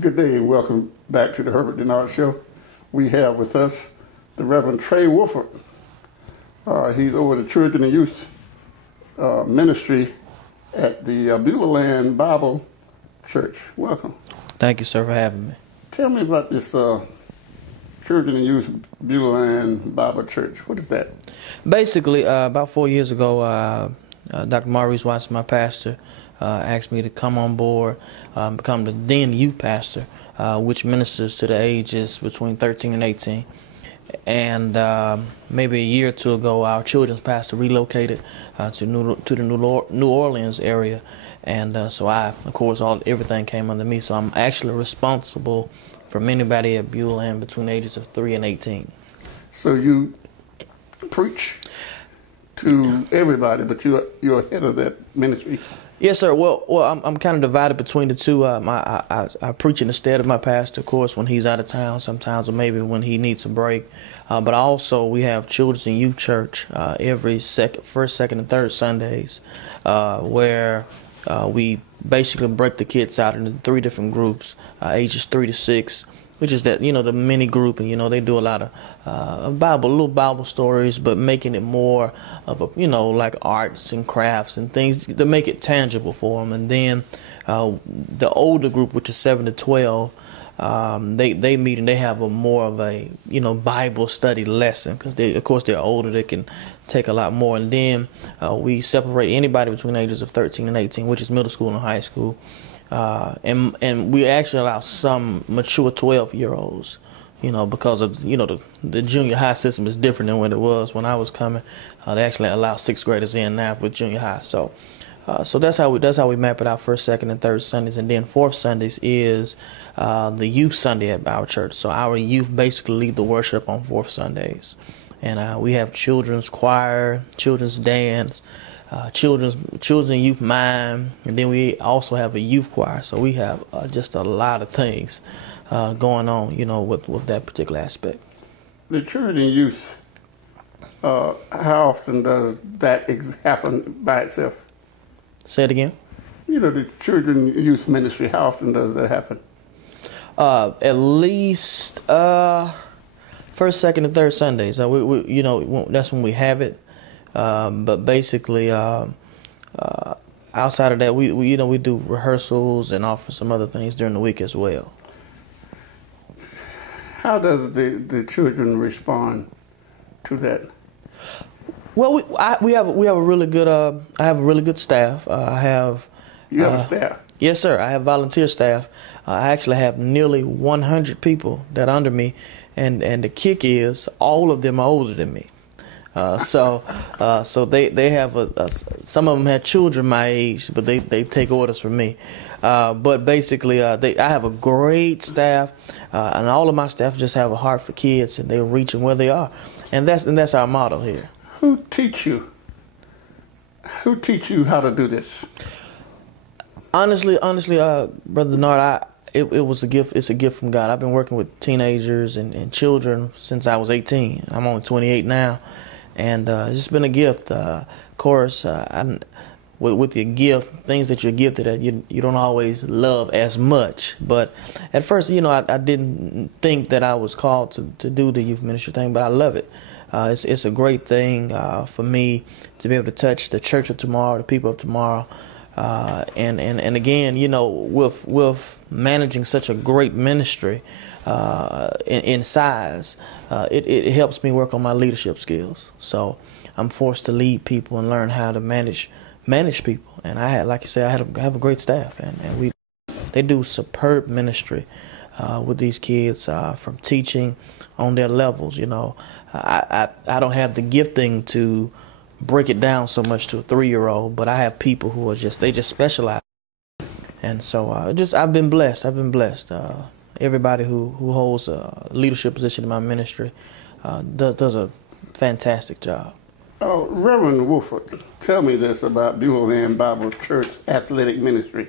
Good day and welcome back to the Herbert Dennard Show. We have with us the Reverend Trey Woolfolk. He's over the Children and Youth Ministry at the Beulahland Bible Church. Welcome. Thank you, sir, for having me. Tell me about this Children and Youth Beulahland Bible Church. What is that? Basically, about 4 years ago, Dr. Maurice Watson, my pastor, asked me to come on board, become the then youth pastor, which ministers to the ages between 13 and 18. And maybe a year or two ago, our children's pastor relocated to the New Orleans area, and so of course, everything came under me. So I'm actually responsible for anybody at Beulahland between the ages of 3 and 18. So you preach to everybody, but you're head of that ministry. Yes, sir. Well, I'm kind of divided between the two. I preach in the stead of my pastor, of course, when he's out of town sometimes, or maybe when he needs a break. But also, we have Children's and Youth Church every first, second, and third Sundays, where we basically break the kids out into 3 different groups, ages 3 to 6. Which is that, the mini group, and, they do a lot of little Bible stories, but making it more of a, like arts and crafts and things to make it tangible for them. And then the older group, which is 7 to 12, they meet and they have more of a, Bible study lesson because of course, they're older. They can take a lot more. And then we separate anybody between the ages of 13 and 18, which is middle school and high school. And we actually allow some mature 12-year-olds, because of, the junior high system is different than what it was when I was coming. They actually allow 6th graders in now with junior high. So that's how we map it out, first, second, and third Sundays. And then fourth Sundays is the youth Sunday at our church. So our youth basically lead the worship on fourth Sundays. And we have children's choir, children's dance, children's youth mime, and then we also have a youth choir. So we have just a lot of things going on, with that particular aspect. The children and youth, how often does that happen by itself? Say it again. The children and youth ministry, how often does that happen? At least first, second, and third Sundays. That's when we have it. But basically, outside of that, we do rehearsals and offer some other things during the week as well. How does the children respond to that? Well, we have a really good I have a really good staff. You have a staff? Yes, sir. I have volunteer staff. I actually have nearly 100 people that are under me, and the kick is all of them are older than me. So they have some of them have children my age, but they take orders from me. But basically, I have a great staff, and all of my staff just have a heart for kids, and they're reaching where they are, and that's our motto here. Who teach you? Who teach you how to do this? Honestly, Brother Dennard, it was a gift. It's a gift from God. I've been working with teenagers and children since I was 18. I'm only 28 now. And it's just been a gift. Of course, with your gift, things that you're gifted at, you don't always love as much. But at first, I didn't think that I was called to do the youth ministry thing, but I love it. It's a great thing for me to be able to touch the church of tomorrow, the people of tomorrow. And again, with managing such a great ministry in size, it helps me work on my leadership skills. So I'm forced to lead people and learn how to manage people. And like you say, I have a great staff, and they do superb ministry with these kids from teaching on their levels. I don't have the gifting to break it down so much to a 3-year-old, but I have people who are just specialize. And so I've been blessed. Everybody who holds a leadership position in my ministry does a fantastic job. Oh, Reverend Woolfolk, tell me this about Beulahland Bible Church Athletic Ministry.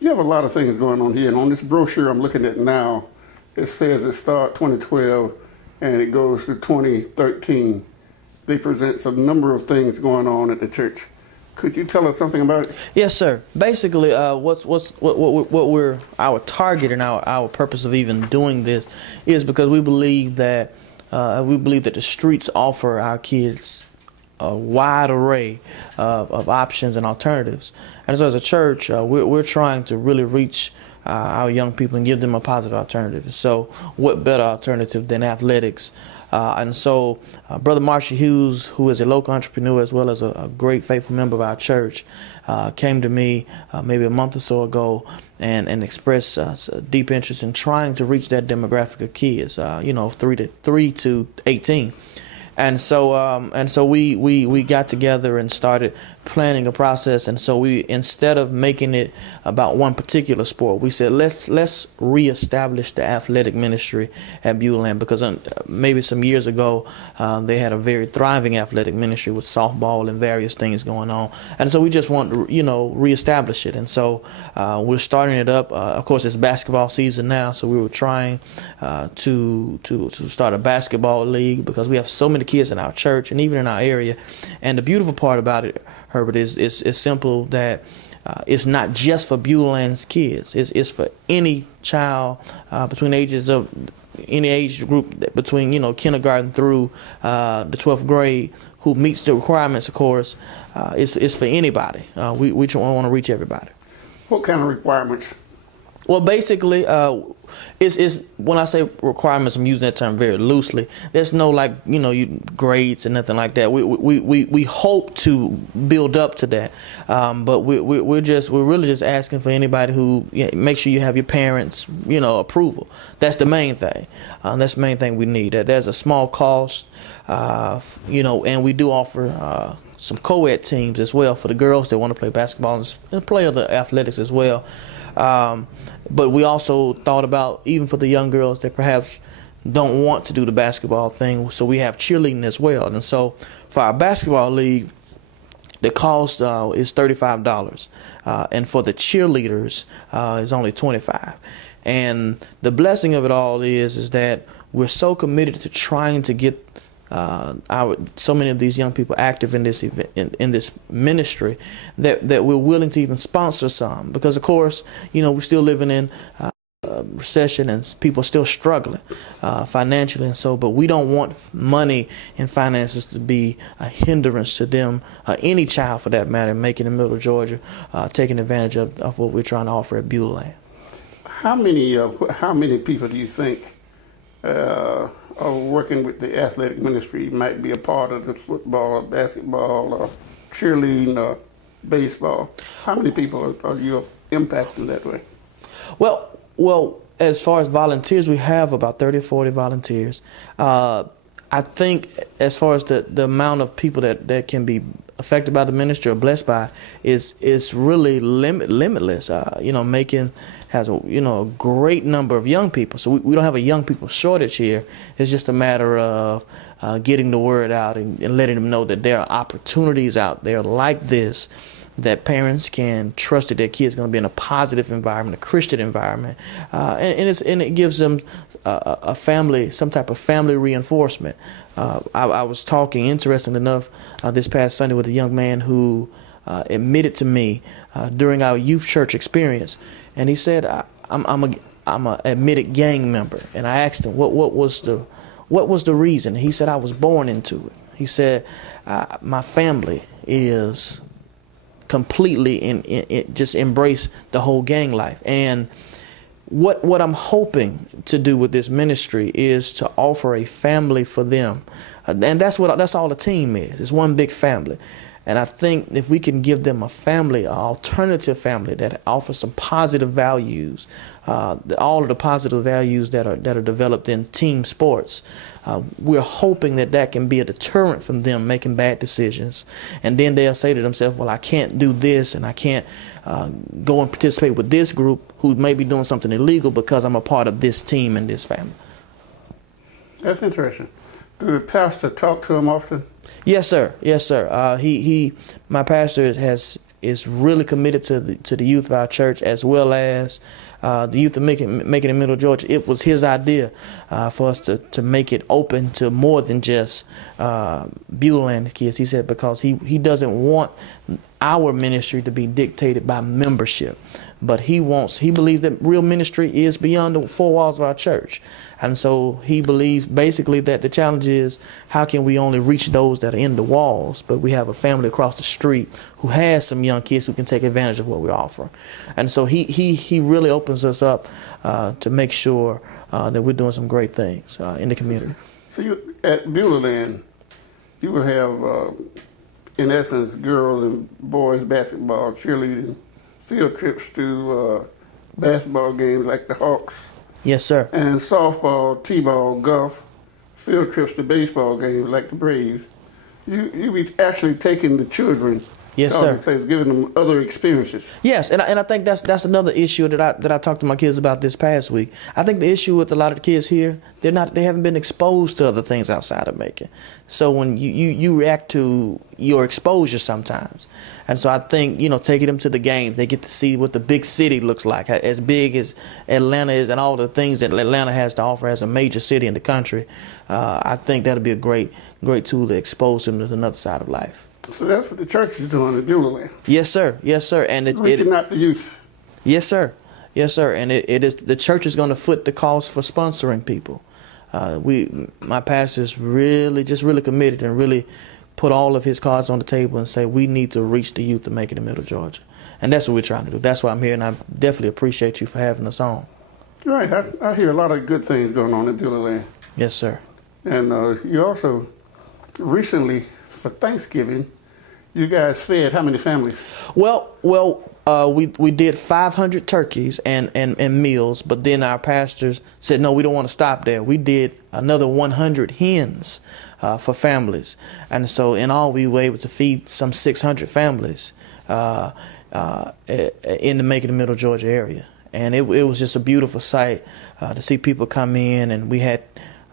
You have a lot of things going on here, and on this brochure I'm looking at now, it says it started 2012 and it goes to 2013. They present a number of things going on at the church. Could you tell us something about it? Yes, sir. Basically, what we're our target and our purpose of even doing this is because we believe that the streets offer our kids a wide array of options and alternatives. And so as a church, we're trying to really reach our young people and give them a positive alternative. So what better alternative than athletics? And so Brother Marshall Hughes, who is a local entrepreneur as well as a great faithful member of our church, came to me maybe a month or so ago and expressed a deep interest in trying to reach that demographic of kids, 3 to 18. And so we got together and started planning a process. And so we, instead of making it about one particular sport, we said let's reestablish the athletic ministry at Beulahland, because maybe some years ago they had a very thriving athletic ministry with softball and various things going on. And so we just want to reestablish it. And so we're starting it up. Of course, it's basketball season now, so we were trying to start a basketball league, because we have so many kids in our church and even in our area. And the beautiful part about it, Herbert, is simple, that it's not just for Beulahland's kids. It's for any child between ages of any age group between kindergarten through the 12th grade who meets the requirements. Of course, it's for anybody. We want to reach everybody. What kind of requirements? Well, basically, it's when I say requirements, I'm using that term very loosely. There's no grades and nothing like that. We hope to build up to that, but we're really just asking for anybody who make sure you have your parents' approval. That's the main thing. That's the main thing we need. There's a small cost, and we do offer some co-ed teams as well for the girls that want to play basketball and play other athletics as well. But we also thought about even for the young girls that perhaps don't want to do the basketball thing, so we have cheerleading as well. And so for our basketball league, the cost is $35, and for the cheerleaders is only $25. And the blessing of it all is that we're so committed to trying to get so many of these young people active in this event, in this ministry, that we're willing to even sponsor some, because of course we're still living in recession and people are still struggling financially, and so but we don't want money and finances to be a hindrance to them, any child for that matter, making the middle of Georgia, taking advantage of what we're trying to offer at Beulahland. How many people do you think are working with the athletic ministry might be a part of the football or basketball or cheerleading or baseball? How many people are you impacting that way? Well, as far as volunteers, we have about 30 or 40 volunteers. I think as far as the amount of people that can be affected by the ministry or blessed by is really limitless. Macon has a great number of young people, so we don't have a young people shortage here. It's just a matter of getting the word out and letting them know that there are opportunities out there like this, that parents can trust that their kids are going to be in a positive environment, a Christian environment, and it gives them a family, some type of family reinforcement. I was talking, interesting enough, this past Sunday with a young man who admitted to me during our youth church experience, and he said, "I'm a admitted gang member," and I asked him what was the reason. He said, "I was born into it." He said, "My family is completely just embrace the whole gang life." And what I'm hoping to do with this ministry is to offer a family for them, and that's all the team is. It's one big family. And I think if we can give them a family, an alternative family that offers some positive values, all of the positive values that are developed in team sports, we're hoping that can be a deterrent from them making bad decisions. And then they'll say to themselves, well, I can't do this, and I can't go and participate with this group who may be doing something illegal because I'm a part of this team and this family. That's interesting. Do the pastor talk to them often? Yes, sir. Yes, sir. My pastor is really committed to the youth of our church, as well as the youth of Macon in Middle Georgia, it was his idea for us to make it open to more than just Beulahland kids. He said because he doesn't want our ministry to be dictated by membership, but he believes that real ministry is beyond the four walls of our church. And so he believes basically that the challenge is how can we only reach those that are in the walls, but we have a family across the street who has some young kids who can take advantage of what we offer. And so he really opens us up to make sure that we're doing some great things in the community. So you, at Beulahland, you will have, in essence, girls and boys basketball, cheerleading, field trips to basketball games like the Hawks. Yes, sir. And softball, t-ball, golf, field trips to baseball games like the Braves. You be actually taking the children, yes, sir, place, giving them other experiences. Yes, and I think that's another issue that I talked to my kids about this past week. I think the issue with a lot of the kids here, they haven't been exposed to other things outside of Macon. So when you react to your exposure sometimes. And so I think, taking them to the games, they get to see what the big city looks like, as big as Atlanta is and all the things that Atlanta has to offer as a major city in the country. I think that'll be a great tool to expose them to another side of life. So that's what the church is doing at Beulahland. Yes, sir. Yes, sir. And reaching out to youth. Yes, sir. Yes, sir. And it is the church is going to foot the cost for sponsoring people. My pastor's really committed and really put all of his cards on the table and say we need to reach the youth of Macon in Middle Georgia. And that's what we're trying to do. That's why I'm here, and I definitely appreciate you for having us on. Right. I hear a lot of good things going on at Beulahland. Yes, sir. And you also recently, for Thanksgiving, you guys fed how many families? Well, we did 500 turkeys and meals, but then our pastors said, no, we don't want to stop there. We did another 100 hens for families. And so in all, we were able to feed some 600 families in the Macon and Middle Georgia area. And it was just a beautiful sight to see people come in, and we had,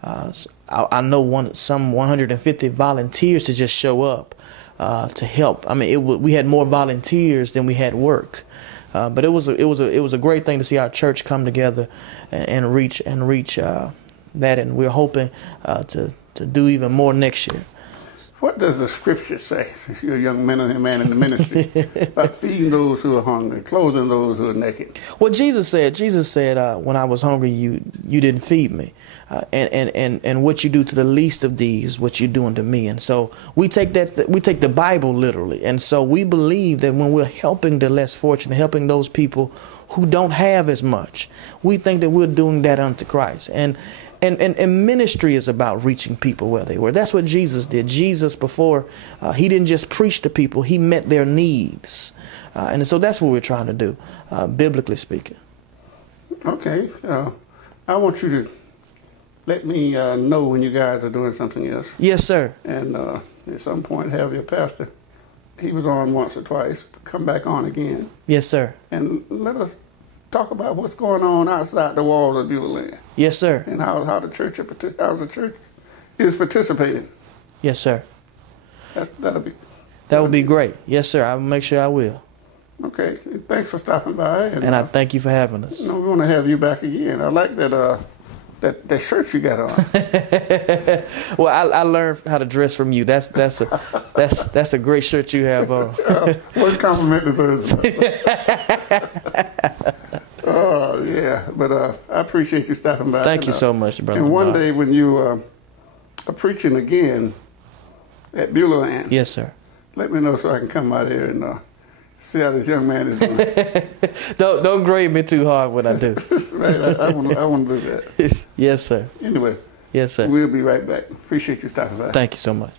I know some 150 volunteers to just show up to help. I mean, we had more volunteers than we had work, but it was a great thing to see our church come together and reach that, and we're hoping to do even more next year. What does the scripture say, if you're a young man in the ministry, about feeding those who are hungry, clothing those who are naked? Well, Jesus said, when I was hungry, you didn't feed me. And what you do to the least of these, what you're doing to me. And so we take the Bible literally. And so we believe that when we're helping the less fortunate, helping those people who don't have as much, we think that we're doing that unto Christ. And ministry is about reaching people where they were. That's what Jesus did. Jesus, before, he didn't just preach to people, he met their needs. And so that's what we're trying to do, biblically speaking. Okay. I want you to let me know when you guys are doing something else. Yes, sir. And at some point have your pastor, he was on once or twice, come back on again. Yes, sir. And let us talk about what's going on outside the walls of Beulahland. Yes, sir. And how the church is participating. Yes, sir. That would be great. Yes, sir. I'll make sure I will. Okay. Thanks for stopping by. And I thank you for having us. We want to have you back again. I like that shirt you got on. Well, I learned how to dress from you. That's a great shirt you have on. One compliment deserves another. Oh yeah, but I appreciate you stopping by. Thank you so much, brother. And one day when you are preaching again at Beulahland, yes, sir, let me know so I can come out here and see how this young man is doing. Don't grade me too hard when I do. Right, I want to do that. Yes, sir. Anyway. Yes, sir. We'll be right back. Appreciate you stopping by. Thank you so much.